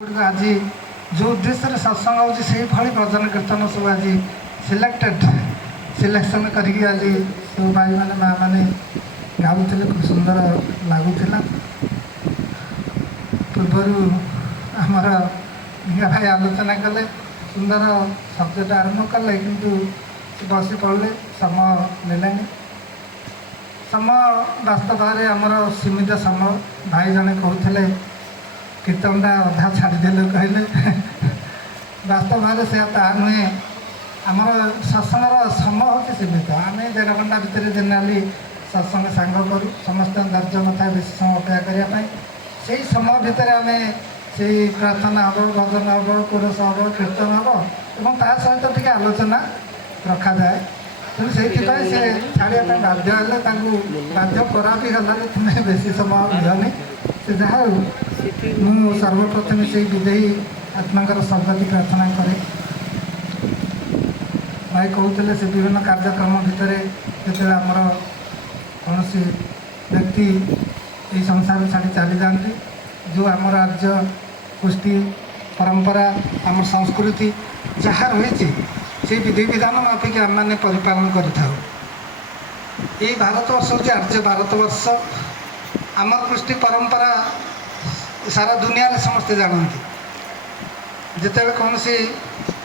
आज जो उद्देश्य सत्संग हो भजन कीर्तन सब आज सिलेक्शन करके आज सब भाई मैंने माँ मैंने गाँव खूब सुंदर लगुला पूर्वर आमर ढिंगा भाई आलोचना कले सुंदर सब्जेक्ट आरंभ कले किंतु बस पड़े समय नेले समय वास्तव भाव आमर सीमित समय भाई जड़े कहते कीर्तनटा अधा छाड़देले कहले वास्तव भाव से नुहे आमर सत्संगर समय हूँ सीमित आम 1.5 घंटा भितर जेनेली सत्संग सांग करूँ समस्त धैर्य न था बेस समय अपेक्षा करने से समय भितर आम से प्रार्थना हम भजन हम कोरस हम कीर्तन हम और ता सहित टी आलोचना रखा जाए तेणु से छाड़िया बाध्य बाध्य करा भी गला तुम्हें बेसी समय मिलनी से जहाँ मु सर्वप्रथम से विदेही आत्माकर सदगति प्रार्थना करे भाई कहते से विभिन्न कार्यक्रम भितर जो आमर कौन व्यक्ति ये संसार छाड़ी चली जाती जो आम राज्य पुष्टि परंपरा आम संस्कृति जहाँ रही से विधि विधान माफिक आम मैंने परिपालन करूँ ये भारतवर्ष हूँ आर्य भारतवर्ष आम कृष्टि परंपरा सारा दुनिया रे समस्ते जानती जिते कौन सी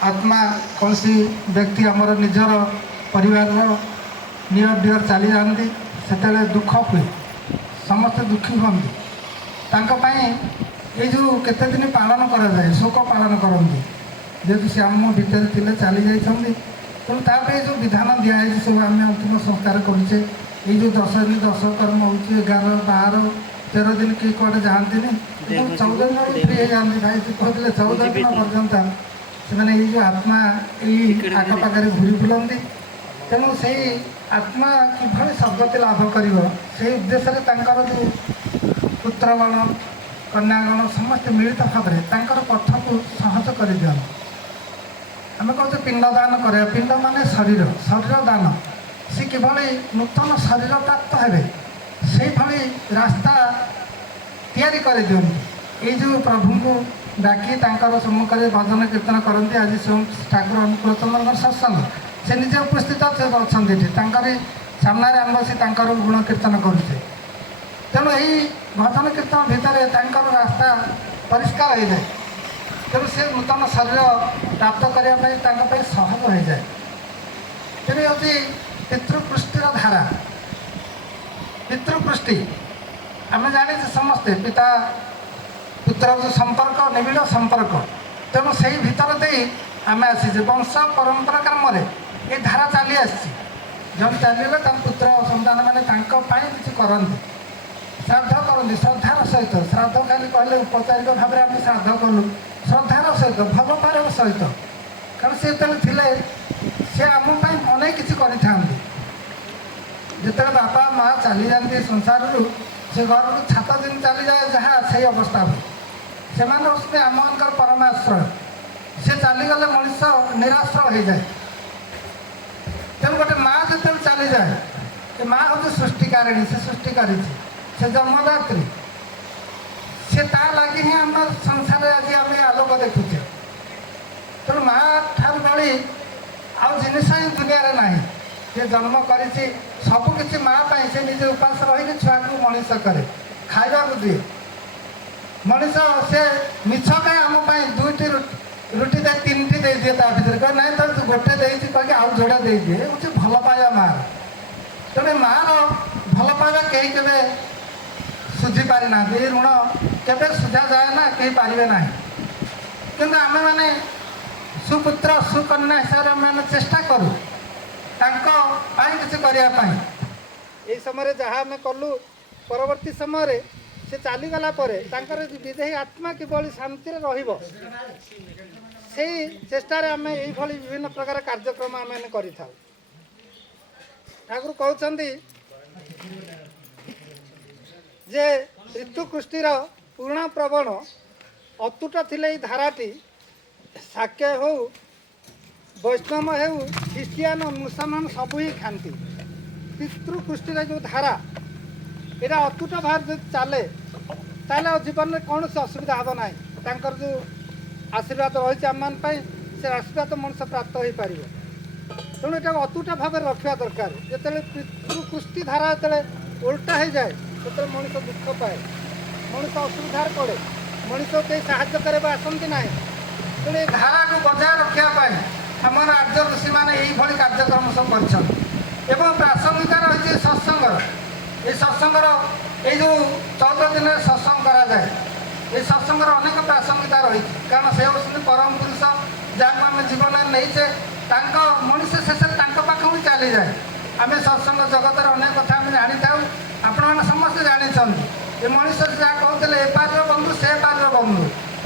आत्मा कौन सी व्यक्ति आमर निजर परिवार नियर डियर चली जाती से दुख हुए समस्ते दुखी हमें ये जो केते दिन पालन करा जाए शोक पालन करती जेहेतु सी आम भितर थे चली जाती तेणु ताप जो विधान दिखाई सब आम अंतिम संस्कार करुचे ये जो 10 दिन 10 कर्म हो 11 12 13 दिन किए कड़े जाती 14 दिन फ्री हो जाती भाई कहते 14 दिन पर्यंत से जो आत्मा यही आखपाखे घूरी बुलांती तेणु से आत्मा किभली सद्गति लाभ कर उद्देश्य जो पुत्रगण कन्यागण समस्त मिलित भाव में पथ को सहज कर दिया आम कहते पिंड दान कर पिंड मान शरीर शरीर दान सी किभली नूतन शरीर प्राप्त हे से भाई रास्ता तैयारी कर दिखती ये जो प्रभु को डाकी सम्मुख में भजन कीर्तन करती आज स्वयं ठाकुर अनुकूल चंद्र सत्संग से निजे उपस्थित अच्छा सामने आम बसी गुण कीर्तन करुचे तेणु यही भजन कीर्तन भितर रास्ता परिष्कार हो जाए तेणु से नूतन शरीर प्राप्त करने सहज हो जाए तेणु हूँ पितृपृष्टिर धारा पितृपृष्टि आम जाने समस्ते पिता पुत्र जो संपर्क निबिड़ संपर्क तेणु से भीतर दे आम आसी वंश परंपरा क्रम ये धारा चली आसी जब चलिए पुत्र सन्तान मैंने किसी करती श्राद्ध करती श्रद्धार सहित श्राद्ध खाली कहले औपचारिक भाव में आम श्राद्ध कलु श्रद्धार सहित भल पार सहित कारण सी थे सी आम अनेक किसी कर जिते बापा माँ चली जाती संसार से घर को छात दिन चली जाए जहाँ से अवस्था हुए से आम मान परमाश्रय सी चलीगले मनीष निराश्रय हो जाए तेणु गोटे माँ जो चली जाए माँ हूँ सृष्टिकारिणी से सृष्टि कर जन्मदात्री से लगी ही आम संसार आज आम आलोक देखुचे तेणु माँ ठार बड़ी आउ जिनिस ही दुनिया ना ये जन्म कर सबकि माँ से निजे उपास रही छुआ को मनीष करे खावा दिए मनीष से मिछ कहीं आम 2टी रुटी दे 3टी दे दिए भर कह ना तो गोटे कह आउ जोड़ा दे दिए हूँ भल पाइबा माँ तेणु माँ भल पाइबा कहीं के सुझी पारि ना ऋण के सुझा जाए ना कहीं पारे ना कि आम मैंने सुपुत्र सुकन्या हिसाब से आम चेष्टा करूँ किसी करने ये समय जहाँ आम कलु परवर्ती समय से चलीगला विदेही आत्मा किभली शांति रही चेष्टार आम ये विभिन्न प्रकार कार्यक्रम आम कर ठाकुर कहते जे ऋतुकृष्टिर पुराणा प्रवण अतुट थिले धाराटी शाक्य हो वैष्णव हो ख्रीस्टियान मुसलमान सब ही खाती पितृकृष्टिर जो धारा यहाँ अतुट भाव चले जीवन में कौन असुविधा हम ना ତାଙ୍କର ଯେଉଁ ଆଶୀର୍ବାଦ ରହିଛି ଆମମାନଙ୍କ ପାଇଁ ସେ ଆଶୀର୍ବାଦ ମଣିଷ ପ୍ରାପ୍ତ ହୋଇପାରିବ। ତେଣୁ ଏଟାକୁ ଅତୁଟ ଭାବରେ ରଖିବା ଦରକାର। ଯେତେବେଳେ ପିତୃକୃଷ୍ଟି ଧାରା ଯେତେବେଳେ ଓଲଟା ହେଇଯାଏ ସେତେବେଳେ ମଣିଷ ଦୁଃଖ ପାଏ, ମଣିଷ ଅସୁବିଧାରେ ପଡ଼େ, ମଣିଷ କେହି ସାହାଯ୍ୟ କରିବାକୁ ଆସନ୍ତି ନାହିଁ। ତେଣୁ ଏ ଧାରାକୁ ବଜାୟ ରଖିବା ପାଇଁ ଆମର ଆର୍ଯ୍ୟ ଋଷିମାନେ ଏଇଭଳି କାର୍ଯ୍ୟକ୍ରମ ସବୁ କରିଛନ୍ତି। ଏବଂ ପ୍ରାସଙ୍ଗିକ ରହିଛି ସତ୍ସଙ୍ଗର। এই ସତ୍ସଙ୍ଗର ଏଇ ଯେଉଁ 14 ଦିନରେ ସତ୍ସଙ୍ଗ କରାଯାଏ, এই ସତ୍ସଙ୍ଗର ଅନେକ ପ୍ରାସଙ୍ଗିକତା ରହିଛି। କାରଣ ସେ ହେଉଛନ୍ତି ପରମ ପୁରୁଷ, ଯାହାକୁ ଆମେ ଜୀବନରେ ନେଇଛେ। ତାଙ୍କ ମଣିଷ ଶେଷରେ ତାଙ୍କ ପାଖକୁ ଚାଲିଯାଏ। ଆମେ ସତ୍ସଙ୍ଗ ଜଗତର ଅନେକ କଥା ଆମେ ଜାଣିଥାଉ, ଆପଣମାନେ ସମସ୍ତେ ଜାଣିଛନ୍ତି। ଏ ମଣିଷ ଯାହା କହୁଥିଲେ ଏ ପାରିର ବନ୍ଧୁ ସେ ପାରିର ବନ୍ଧୁ,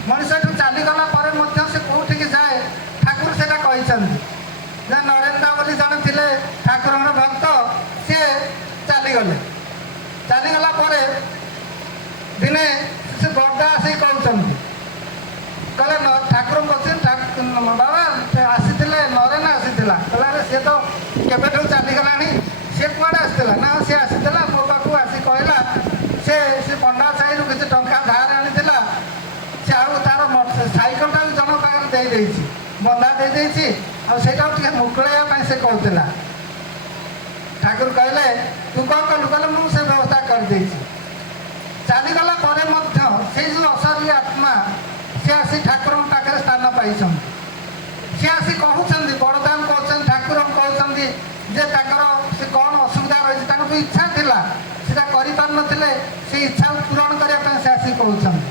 ମଣିଷ ଏଠୁ ଚାଲିଗଲା ପରେ ମଧ୍ୟ ସେ କେଉଁଠିକି ଯାଏ ଠାକୁର ସେଇଟା କହିଛନ୍ତି। ଯେ ନରେନ୍ଦ୍ର ବୋଲି ଜଣେ ଥିଲେ ଠାକୁରଙ୍କର ଭକ୍ତ, ସିଏ ଚାଲିଗଲେ। ଚାଲିଗଲା ପରେ ଦିନେ ସେ ବର୍ଦ୍ଦା ଆସିକି କହୁଛନ୍ତି, କହିଲେ ଠାକୁରଙ୍କୁ କହୁଛନ୍ତି ବାବା ଆସିଥିଲେ ନରେନ ଆସିଥିଲା। କହିଲା ଆରେ ସିଏ ତ କେବେଠୁ ଚାଲିଗଲାଣି, ସିଏ କୁଆଡ଼େ ଆସିଥିଲା? ନା ସିଏ ଆସିଥିଲା ମୋ ପାଖକୁ ଆସି କହିଲା ସେ ପଣ୍ଡା ସାହିରୁ କିଛି ଟଙ୍କା ଧାର ଆଣିଥିଲା, ସେ ଆଉ ତାର ସାଇକେଲଟା ବି ଜଣଙ୍କ ପାଖରେ ଦେଇଦେଇଛି, ବନ୍ଧା ଦେଇଦେଇଛି, ଆଉ ସେଇଟାକୁ ଟିକେ ମୁକୁଳେଇବା ପାଇଁ ସେ କହୁଥିଲା। ଠାକୁର କହିଲେ ତୁ କ'ଣ କଲୁ? କହିଲେ ମୁଁ ସେ ବ୍ୟବସ୍ଥା କରିଦେଇଛି। ଚାଲିଗଲା ପରେ ମଧ୍ୟ ସେଇ ଯେଉଁ ଅଶରୀରୀ ଆତ୍ମା ସେ ଆସି ଠାକୁରଙ୍କ ପାଖରେ ସ୍ଥାନ ପାଇଛନ୍ତି। ସେ ଆସି କହୁଛନ୍ତି, ବଡ଼ଦାନ କହୁଛନ୍ତି, ଠାକୁରଙ୍କୁ କହୁଛନ୍ତି ଯେ ତାଙ୍କର ସେ କ'ଣ ଅସୁବିଧା ରହିଛି, ତାଙ୍କର ଯେଉଁ ଇଚ୍ଛା ଥିଲା ସେଟା କରିପାରୁନଥିଲେ, ସେ ଇଚ୍ଛାକୁ ପୂରଣ କରିବା ପାଇଁ ସେ ଆସି କହୁଛନ୍ତି।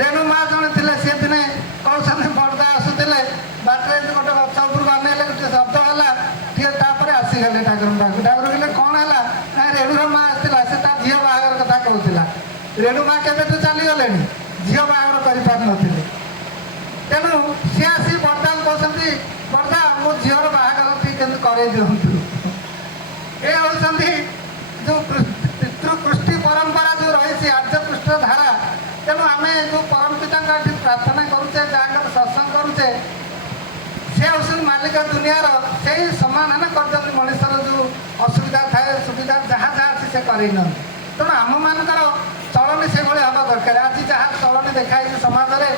ରେଣୁ ମା ଜଣେ ଥିଲେ, ସେ ଦିନେ କହୁଛନ୍ତି ବଡ଼ଦା ଆସୁଥିଲେ, ବାଟରେ ଗୋଟେ ଗଛ ଉପରକୁ ଅନେଇଲେ, ଗୋଟେ ଶବ୍ଦ ହେଲା, ଟିକେ ତାପରେ ଆସିଗଲେ ଠାକୁରଙ୍କ ପାଖକୁ। ଠାକୁର କହିଲେ କ'ଣ ହେଲା? ନା ରେଣୁର ମା ଆସିଥିଲା, ସେ ତା ଝିଅ ବାହାଘର କଥା କହୁଥିଲା। ରେଣୁ ମା କେବେଠୁ ଚାଲିଗଲେଣି, ଝିଅ ବାହାଘର କରିପାରୁନଥିଲେ। ତେଣୁ ସିଏ ଆସି ବଡ଼ଦାଙ୍କୁ କହୁଛନ୍ତି, ବଡ଼ଦା ମୋ ଝିଅର ବାହାଘର ଟିକେ କେମିତି କରେଇ ଦିଅନ୍ତୁ। ଏ ହେଉଛନ୍ତି ଯେଉଁ ପିତୃକୃଷ୍ଟି ପରମ୍ପରା ଯେଉଁ ରହିଛି ଆର୍ଯ୍ୟକୃଷ୍ଣ ଧାରା। ତେଣୁ ଆମେ ଯେଉଁ ପରମ ପିତାଙ୍କ ଏଠି ପ୍ରାର୍ଥନା କରୁଛେ, ଯାହାଙ୍କର ସତ୍ସଙ୍ଗ କରୁଛେ, ସେ ହେଉଛନ୍ତି ମାଲିକ ଦୁନିଆର। ସେଇ ସମାଧାନ କରିଛନ୍ତି ମଣିଷର ଯେଉଁ ଅସୁବିଧା ଥାଏ, ସୁବିଧା ଯାହା ଯାହା ଅଛି ସେ କରେଇ ନିଅନ୍ତି। ତେଣୁ ଆମମାନଙ୍କର ଚଳଣି ସେଭଳି ହେବା ଦରକାର। ଆଜି ଯାହା ଚଳଣି ଦେଖାଯାଇଛି ସମାଜରେ,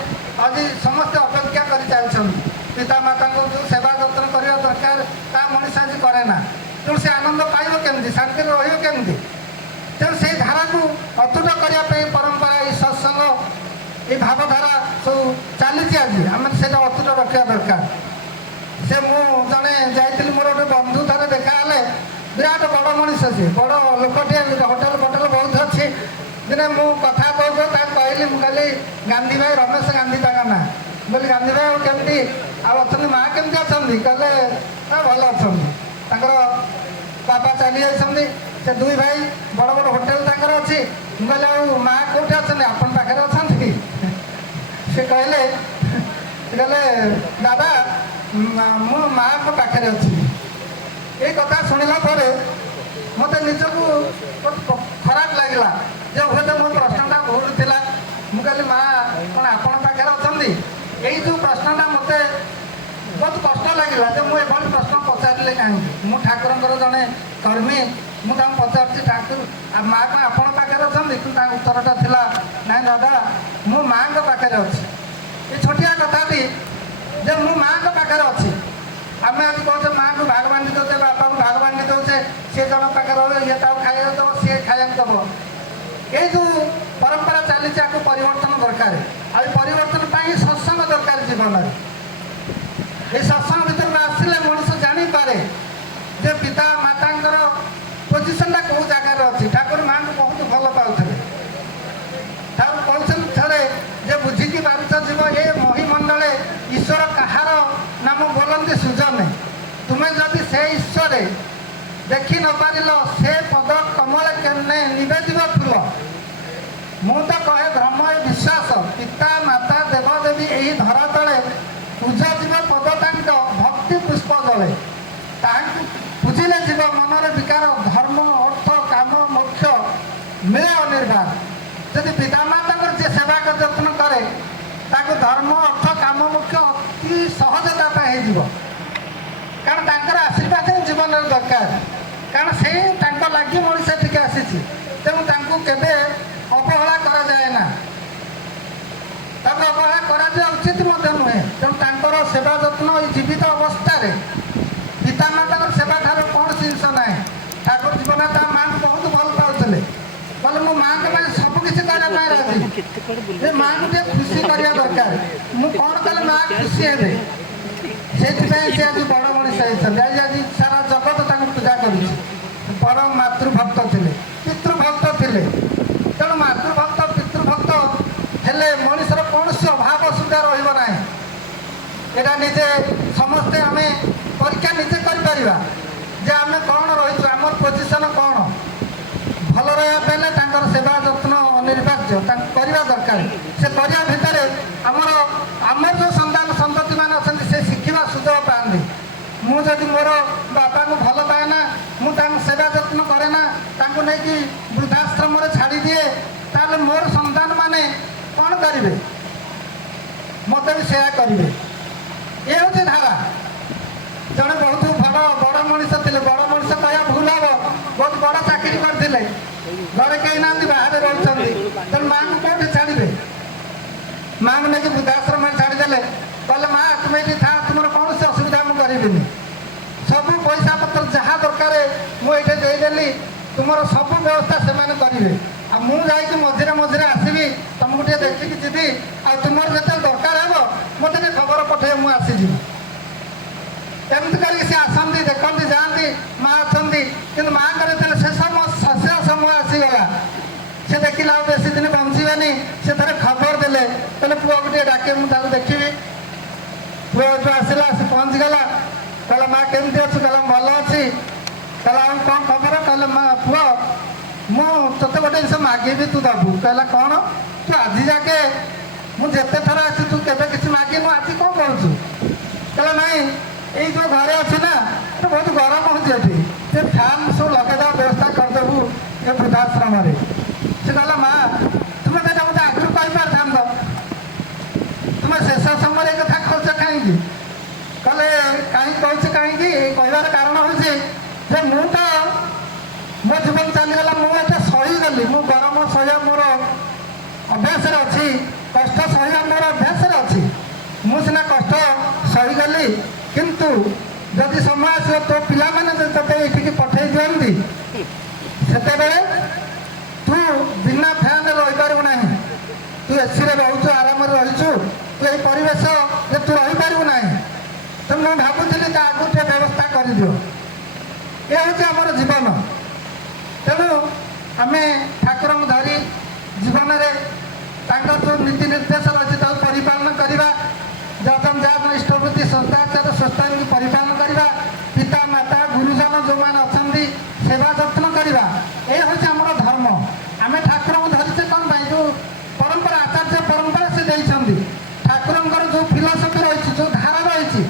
ଆଜି ସମସ୍ତେ ଅପେକ୍ଷା କରି ଚାଲିଛନ୍ତି। ପିତାମାତାଙ୍କୁ ଯେଉଁ ସେବା ଯତ୍ନ କରିବା ଦରକାର ତାହା ମଣିଷ ଆଜି କରେ ନା। ତେଣୁ ସେ ଆନନ୍ଦ ପାଇବ କେମିତି, ଶାନ୍ତିରେ ରହିବ କେମିତି? ତେଣୁ ସେଇ ଧାରାକୁ ଅତୁଟ କରିବା ପାଇଁ ପରମ୍ପରା, ଏଇ ସତ୍ସଙ୍ଗ, ଏଇ ଭାବଧାରା ସବୁ ଚାଲିଛି। ଆଜି ଆମେ ସେଇଟା ଅତୁଟ ରଖିବା ଦରକାର। ସେ ମୁଁ ଜଣେ ଯାଇଥିଲି, ମୋର ଗୋଟେ ବନ୍ଧୁ ଥରେ ଦେଖାହେଲେ, ବିରାଟ ବଡ଼ ମଣିଷ, ସିଏ ବଡ଼ ଲୋକଟିଏ, ହୋଟେଲ ଫୋଟେଲ ବହୁତ ଅଛି। ଦିନେ ମୁଁ କଥା କହୁଛୁ ତାକୁ କହିଲି, ମୁଁ କହିଲି ଗାନ୍ଧୀ ଭାଇ, ରମେଶ ଗାନ୍ଧୀ ତାଙ୍କ ନାଁ। ବୋଲି ଗାନ୍ଧୀ ଭାଇ ଆଉ କେମିତି ଆଉ ଅଛନ୍ତି, ମା କେମିତି ଅଛନ୍ତି? କହିଲେ ଭଲ ଅଛନ୍ତି, ତାଙ୍କର ବାପା ଚାଲି ଯାଇଛନ୍ତି, ସେ ଦୁଇ ଭାଇ, ବଡ଼ ବଡ଼ ହୋଟେଲ ତାଙ୍କର ଅଛି। ମୁଁ କହିଲି ଆଉ ମା କେଉଁଠି ଅଛନ୍ତି? ଆପଣ ପାଖରେ ଅଛନ୍ତି? ସେ କହିଲେ ଦାଦା ମୁଁ ମାଆଙ୍କ ପାଖରେ ଅଛି। ଏଇ କଥା ଶୁଣିଲା ପରେ ମୋତେ ନିଜକୁ ଖରାପ ଲାଗିଲା ଯେ ହୁଏତ ମୋ ପ୍ରଶ୍ନଟା ଭୁଲ ଥିଲା। ମୁଁ କହିଲି ମା କ'ଣ ଆପଣ ପାଖରେ ଅଛନ୍ତି? ଏଇ ଯେଉଁ ପ୍ରଶ୍ନଟା ମୋତେ ବହୁତ କଷ୍ଟ ଲାଗିଲା ଯେ ମୁଁ ଏଭଳି ପ୍ରଶ୍ନ ପଚାରିଲେ କାହିଁକି। ମୁଁ ଠାକୁରଙ୍କର ଜଣେ କର୍ମୀ, ମୁଁ ତାଙ୍କୁ ପଚାରୁଛି ଠାକୁର ମା କ'ଣ ଆପଣ ପାଖରେ ଅଛନ୍ତି? କିନ୍ତୁ ତାଙ୍କ ଉତ୍ତରଟା ଥିଲା ନାଇଁ ଦାଦା ମୁଁ ମାଆଙ୍କ ପାଖରେ ଅଛି। ଏ ଛୋଟିଆ କଥାଟି ଯେ ମୁଁ ମାଆଙ୍କ ପାଖରେ ଅଛି। ଆମେ ଆଜି କହୁଛେ ମାଆକୁ ଭାଗ ବାଣ୍ଟି ଦେଉଛେ, ବାପାକୁ ଭାଗ ବାଣ୍ଟି ଦେଉଛେ, ସିଏ ଜଣ ପାଖରେ ରହିବ, ଇଏ ତାକୁ ଖାଇବାକୁ ଦେବ, ସିଏ ଖାଇବାକୁ ଦେବ। ଏଇ ଯେଉଁ ପରମ୍ପରା ଚାଲିଛି ଆକୁ ପରିବର୍ତ୍ତନ ଦରକାର। ଆଉ ଏ ପରିବର୍ତ୍ତନ ପାଇଁ ସତ୍ସଙ୍ଗ ଦରକାର ଜୀବନରେ। এই ସତ୍ସଙ୍ଗ ଭିତରକୁ ଆସିଲେ ମଣିଷ ଜାଣିପାରେ ଯେ ପିତା ମାତାଙ୍କର ପୋଜିସନଟା କେଉଁ ଜାଗାରେ ଅଛି। ଠାକୁର ମାଆଙ୍କୁ ବହୁତ ଭଲ ପାଉଥିଲେ। ଠାକୁର କହୁଛନ୍ତି ଥରେ ଯେ ବୁଝିକି ପାରୁଛ ଯିବ ଏ ମହିମଣ୍ଡଳେ ଈଶ୍ୱର କାହାର ନାମ ବୋଲନ୍ତି ସୁଜନେ, ତୁମେ ଯଦି ସେ ଈଶ୍ୱରେ ଦେଖି ନପାରିଲ ସେ ପଦ କମଳେ କେନେ ନିବେଦିବ ଫୁଲ। ମୁଁ ତ କହେ ଭ୍ରମ ଏ ବିଶ୍ୱାସ, ପିତା ମାତା ଦେବଦେବୀ ଏହି ଧରା ତଳେ ପୂଜା ଯିବ ପଦ ତାଙ୍କ ଭକ୍ତି ପୁଷ୍ପ ଜଳେ। ତାହାଙ୍କୁ ବୁଝିଲେ ଯିବ ମନରେ ବିକାର, ଧର୍ମ ଅର୍ଥ କାମ ମୋକ୍ଷ ମିଳେ ଅନିର୍ବାଣ। ଯଦି ପିତାମାତାଙ୍କର ଯିଏ ସେବା ଯତ୍ନ କରେ ତାକୁ ଧର୍ମ ଅର୍ଥ କାମ ମୋକ୍ଷ ଅତି ସହଜତା ପାଇଁ ହେଇଯିବ। କାରଣ ତାଙ୍କର ଆଶୀର୍ବାଦ ହିଁ ଜୀବନରେ ଦରକାର। କାରଣ ସେ ତାଙ୍କ ଲାଗି ମଣିଷ ଟିକେ ଆସିଛି, ତେଣୁ ତାଙ୍କୁ କେବେ ଅବହେଳା କରାଯାଏ ନା। ତାକୁ ଅବହେଳା କରାଯିବା ଉଚିତ ମଧ୍ୟ ନୁହେଁ। ତେଣୁ ତାଙ୍କର ସେବା ଯତ୍ନ ଏଇ ଜୀବିତ ଅବସ୍ଥାରେ ପିତାମାତାଙ୍କର ସେବା ଠାରୁ କୌଣସି ଜିନିଷ ନାହିଁ। ଠାକୁର ଜୀବନ ତା ମାଆଙ୍କୁ ବହୁତ ଭଲ ପାଉଥିଲେ। କହିଲେ ମୋ ମାଆଙ୍କ ପାଇଁ ସବୁକିଛି କରିବା ପାଇଁ ରାଜି, ଯେ ମାଆଙ୍କୁ ଟିକେ ଖୁସି କରିବା ଦରକାର। ମୁଁ କ'ଣ କଲେ ମାଆ ଖୁସି ହେବେ, ସେଇଥିପାଇଁ ସେ ଆଜି ବଡ଼ ମଣିଷ ହେଇଛନ୍ତି। ଆଜି ସାରା ଜଗତ ତାଙ୍କୁ ପୂଜା କରୁଛି। ପରମ ମାତୃଭକ୍ତ ଥିଲେ, ପିତୃଭକ୍ତ ଥିଲେ। ତେଣୁ ମାତୃଭକ୍ତ ପିତୃଭକ୍ତ ହେଲେ ମଣିଷର କୌଣସି ଅଭାବ ଅସୁବିଧା ରହିବ ନାହିଁ। ଏଇଟା ନିଜେ ସମସ୍ତେ ଆମେ ପରୀକ୍ଷା ନିଜେ କରିପାରିବା ଯେ ଆମେ କ'ଣ ରହିଛୁ, ଆମର ପୋଜିସନ୍ କ'ଣ। ଭଲ ରହିବା ପାଇଁ ତାଙ୍କର ସେବା ଯତ୍ନ ଅନିବାର୍ଯ୍ୟ, ତାଙ୍କୁ କରିବା ଦରକାର। ସେ କରିବା ଭିତରେ ଆମର ଯେଉଁ ସନ୍ତତିମାନେ ଅଛନ୍ତି ସେ ଶିଖିବା ସୁଯୋଗ ପାଆନ୍ତି। ମୁଁ ଯଦି ମୋର ବାପାଙ୍କୁ ଭଲ ପାଏ ନା, ମୁଁ ତାଙ୍କୁ ସେବା ଯତ୍ନ କରେ ନା, ତାଙ୍କୁ ନେଇକି ବୃଦ୍ଧାଶ୍ରମରେ ଛାଡ଼ିଦିଏ, ତାହେଲେ ମୋର ସନ୍ତାନମାନେ କ'ଣ କରିବେ? ମୋତେ ବି ସେୟା କରିବେ। ଏ ହେଉଛି ଧାରା। ଜଣେ ବହୁତ ବଡ଼ ମଣିଷ ଥିଲେ, ବଡ଼ ମଣିଷ କହିବା ଭୁଲ ହେବ, ବହୁତ ବଡ଼ ଚାକିରି କରିଥିଲେ, ଘରେ କେହି ନାହାନ୍ତି, ବାହାରେ ରହୁଛନ୍ତି। ତେଣୁ ମାଆଙ୍କୁ କେଉଁଠି ଛାଡ଼ିବେ? ମାଆଙ୍କୁ ନେଇକି ବୃଦ୍ଧାଶ୍ରମରେ ଛାଡ଼ିଦେଲେ। କହିଲେ ମା ତୁମେ ଏଠି ଥା, ତୁମର କୌଣସି ଅସୁବିଧା ମୁଁ କରିବିନି। ସବୁ ପଇସା ପତ୍ର ଯାହା ଦରକାର ମୁଁ ଏଇଠି ଦେଇଦେଲି, ତୁମର ସବୁ ବ୍ୟବସ୍ଥା ସେମାନେ କରିବେ। ଆଉ ମୁଁ ଯାଇକି ମଝିରେ ମଝିରେ ଆସିବି, ତୁମକୁ ଟିକେ ଦେଖିକି ଯିବି। ଆଉ ତୁମର ଯେତେବେଳେ ଦରକାର ହେବ ମୋତେ ଟିକେ ଖବର ପଠେଇବେ, ମୁଁ ଆସିଯିବି। ଏମିତି କରିକି ସେ ଆସନ୍ତି, ଦେଖନ୍ତି, ଯାଆନ୍ତି। ମା ଅଛନ୍ତି, କିନ୍ତୁ ମାଆଙ୍କର ଯେତେବେଳେ ଶେଷ ସମୟ ଆସିଗଲା, ସେ ଦେଖିଲା ଆଉ ବେଶୀ ଦିନ ବଞ୍ଚିବେନି। ସେ ଥରେ ଖବର ଦେଲେ, କହିଲେ ପୁଅକୁ ଟିକେ ଡାକେ, ମୁଁ ତାକୁ ଦେଖିବି। ପୁଅ ଏଠୁ ଆସିଲା, ସେ ପହଞ୍ଚିଗଲା। କହିଲା ମା କେମିତି ଅଛୁ? କହିଲା ଭଲ ଅଛି। କହିଲା ଆଉ କ'ଣ ଖବର? କହିଲେ ମା ପୁଅ ମୁଁ ତୋତେ ଗୋଟେ ଜିନିଷ ମାଗିବି, ତୁ ଦେବୁ। କହିଲା କ'ଣ? ତୁ ଆଜି ଯାକେ ମୁଁ ଯେତେ ଥର ଆସି ତୁ କେବେ କିଛି ମାଗିନୁ, ଆଜି କ'ଣ କରୁଛୁ? କହିଲା ନାଇଁ ଏଇ ଯେଉଁ ଘରେ ଅଛି ନା, ବହୁତ ଗରମ ହେଉଛି ଏଠି, ସେ ଫ୍ୟାନ୍ ସବୁ ଲଗେଇଦେବା ବ୍ୟବସ୍ଥା କରିଦେବୁ ଏ ବୃଦ୍ଧାଶ୍ରମରେ। ସେ କହିଲା ମା ତୁମେ ତ ମୋତେ ଆଗରୁ କହିପାରିଥାନ୍ତ, ତୁମେ ଶେଷ ସମୟରେ ଏ କଥା କହୁଛ କାହିଁକି? କହିଲେ କାହିଁକି କହୁଛି, କାହିଁକି କହିବାର କାରଣ ହେଉଛି ଯେ ମୁଁ ତ ମୋ ଜୀବନ ଚାଲିଗଲା, ମୁଁ ଏତେ ସହିଗଲି। ମୁଁ ଗରମ ସହିବା ମୋର ଅଭ୍ୟାସରେ ଅଛି, କଷ୍ଟ ସହିବା ମୋର ଅଭ୍ୟାସରେ ଅଛି। ମୁଁ ସିନା କଷ୍ଟ ସହିଗଲି, କିନ୍ତୁ ଯଦି ସମୟ ଆସିବ ତୋ ପିଲାମାନେ ଯଦି ତୋତେ ଏଠିକି ପଠେଇ ଦିଅନ୍ତି, ସେତେବେଳେ ତୁ ବିନା ଫ୍ୟାନ୍ରେ ରହିପାରିବୁ ନାହିଁ। ତୁ ଏସିରେ ରହୁଛୁ, ଆରାମରେ ରହିଛୁ, ତୁ ଏଇ ପରିବେଶରେ ତୁ ରହିପାରିବୁ ନାହିଁ। ତେଣୁ ମୁଁ ଭାବୁଥିଲି ତା ଆଗକୁ ଟିକେ ବ୍ୟବସ୍ଥା କରିଦିଅ। ଏ ହେଉଛି ଆମର ଜୀବନ। ତେଣୁ ଆମେ ଠାକୁରଙ୍କୁ ଧରି ଜୀବନରେ ତାଙ୍କର ଯେଉଁ ନୀତି ନିର୍ଦ୍ଦେଶ ରହିଛି ତାକୁ ପରିପାଳନ କରିବା। ଯାହା ଇଷ୍ଟବୃତ୍ତି ସଂସ୍ଥାଚାର ସଂସ୍ଥାକୁ ପରିପାଳନ କରିବା। ପିତା ମାତା ଗୁରୁଜନ ଯେଉଁମାନେ ଅଛନ୍ତି ସେବା ଯତ୍ନ କରିବା। ଏ ହେଉଛି ଆମର ଧର୍ମ। ଆମେ ଠାକୁରଙ୍କୁ ଧରିଛେ କ'ଣ ପାଇଁ? ଯେଉଁ ପରମ୍ପରା, ଆଚାର୍ଯ୍ୟ ପରମ୍ପରା ସେ ଦେଇଛନ୍ତି। ଠାକୁରଙ୍କର ଯେଉଁ ଫିଲୋସଫି ରହିଛି, ଯେଉଁ ଧାରା ରହିଛି,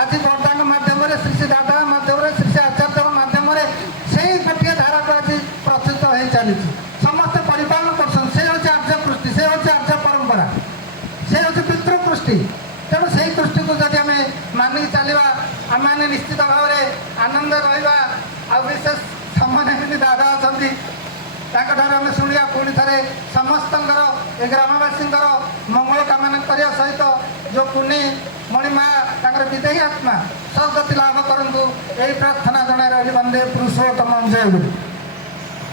ଆଜି ବରଦାନ ମାଧ୍ୟମରେ, ଶ୍ରୀ ଶ୍ରୀ ଦାଦା ମାଧ୍ୟମରେ, ଶ୍ରୀ ଶ୍ରୀ ଆଚାର୍ଯ୍ୟଙ୍କ ମାଧ୍ୟମରେ ସେଇ ଗୋଟିଏ ଧାରାକୁ ଆଜି ପ୍ରଚଳିତ ହେଇ ଚାଲିଛି। ସମସ୍ତେ ପରିପାଳନ କରୁଛନ୍ତି। ସେ ହେଉଛି ଆର୍ଯ୍ୟ କୃଷ୍ଟି, ସେ ହେଉଛି ଆର୍ଯ୍ୟ ପରମ୍ପରା, ସେ ହେଉଛି ପିତୃକୃଷ୍ଟି। ତେଣୁ ସେଇ କୃଷ୍ଟିକୁ ଯଦି ଆମେ ମାନିକି ଚାଲିବା, ଆମେମାନେ ନିଶ୍ଚିତ ଭାବରେ ଆନନ୍ଦ ରହିବା। ଆଉ ବିଶେଷ ସେମାନେ ଯେମିତି ଦାଦା ଅଛନ୍ତି, ତାଙ୍କଠାରୁ ଆମେ ଶୁଣିବା ପୁଣି ଥରେ ସମସ୍ତଙ୍କର ଏ ଗ୍ରାମବାସୀଙ୍କର ମଙ୍ଗଳ କାମନା କରିବା ସହିତ ଯେଉଁ କୁନି ମଣିମା ତାଙ୍କର ବିଦେହୀ ଆତ୍ମା ସଦ୍ଗତି ଲାଭ କରନ୍ତୁ, ଏହି ପ୍ରାର୍ଥନା ଜଣାଇ ରହିଲି। ବନ୍ଦେ ପୁରୁଷୋତ୍ତମ ଜୟ ଗୁରୁ।